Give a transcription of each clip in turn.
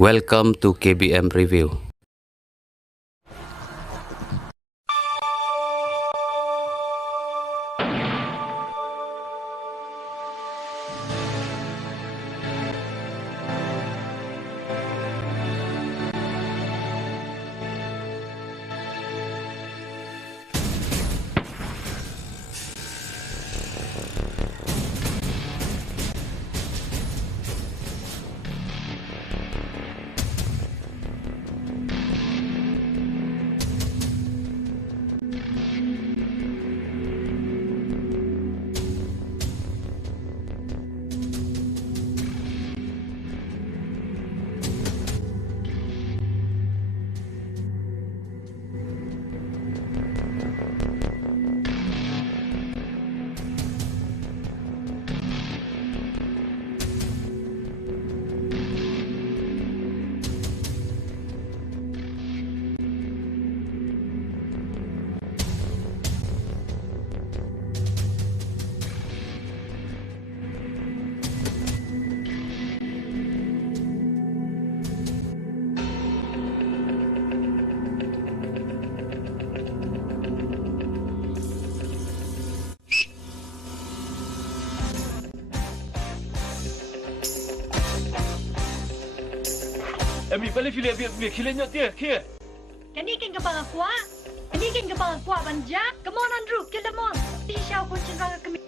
Welcome to KBM Review. Ambil balik filem biar kilenya dia, kia. Kanikin ka bang aqua? Kanikin ka bang aqua banja? Come on Andrew, kill them all. Di siya ko chingga kami.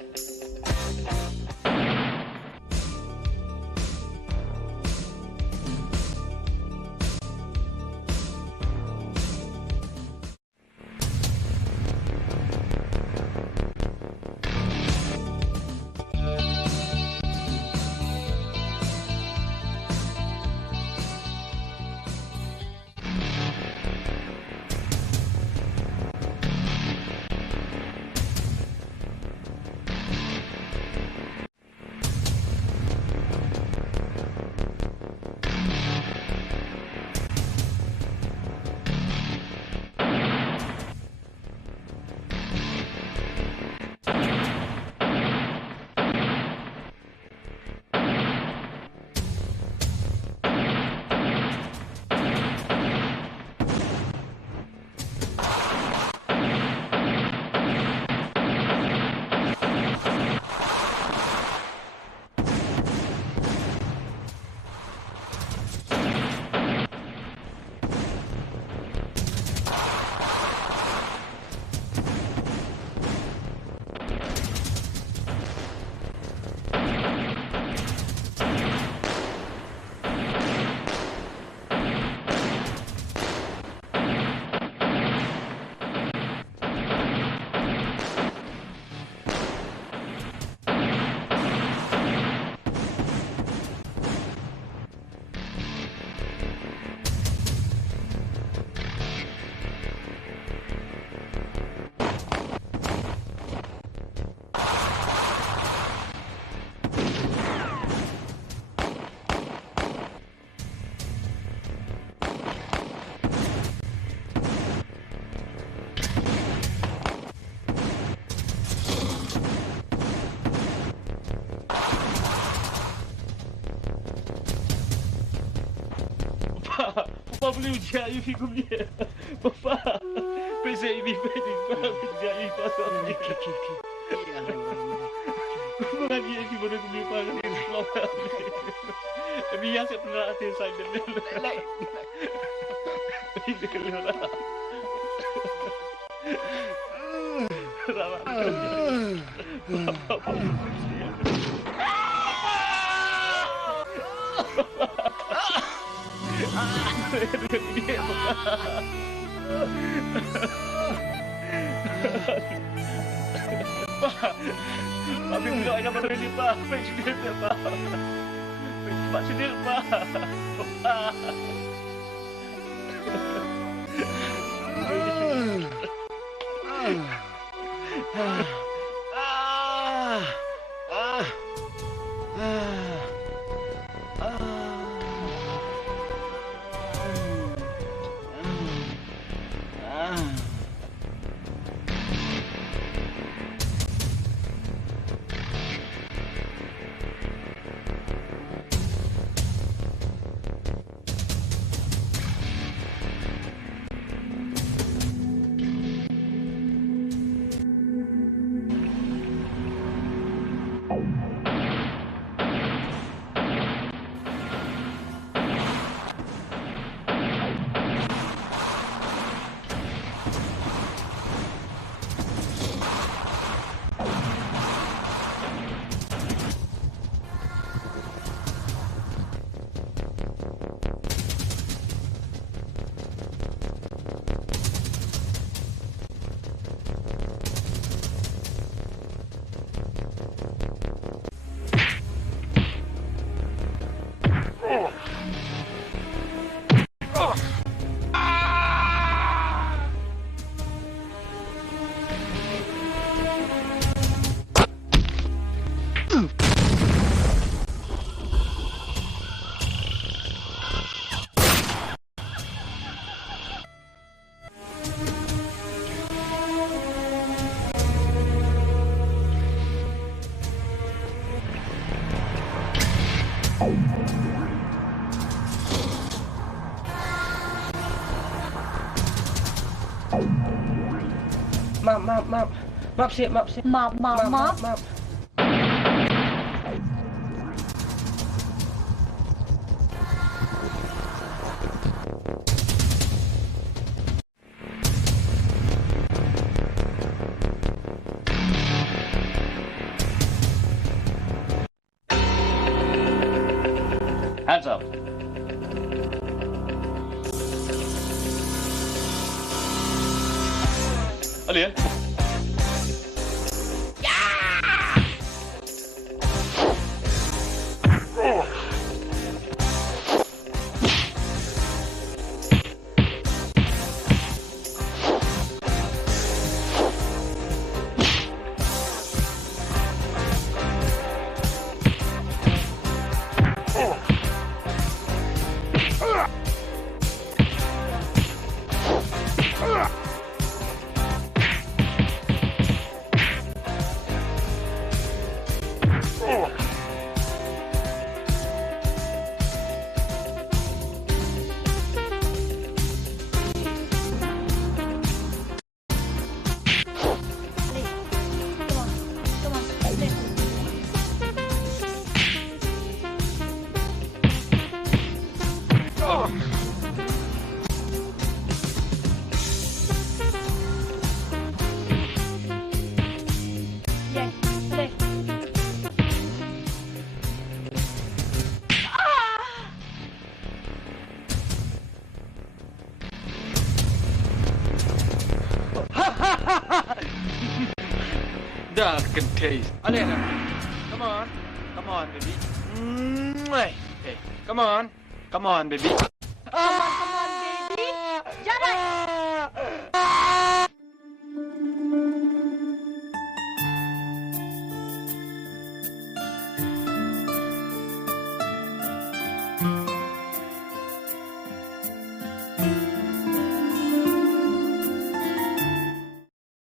Papa boleh ujian Yufi kumia. Papa. Pesa ini pedi. Papa ujian Yufi pasal ni. Bukan dia Yufi boleh kumia pasal ni. Tapi yang saya pernah hati saya dengar. Pak bila akan beri Pak, presiden Pak. Pak sedih Pak. Pak. Maaf sih. Maaf. Hands up. Alien. Come on. Yeah, play. Dark taste. Alena, come on, baby. Hey, come on, baby.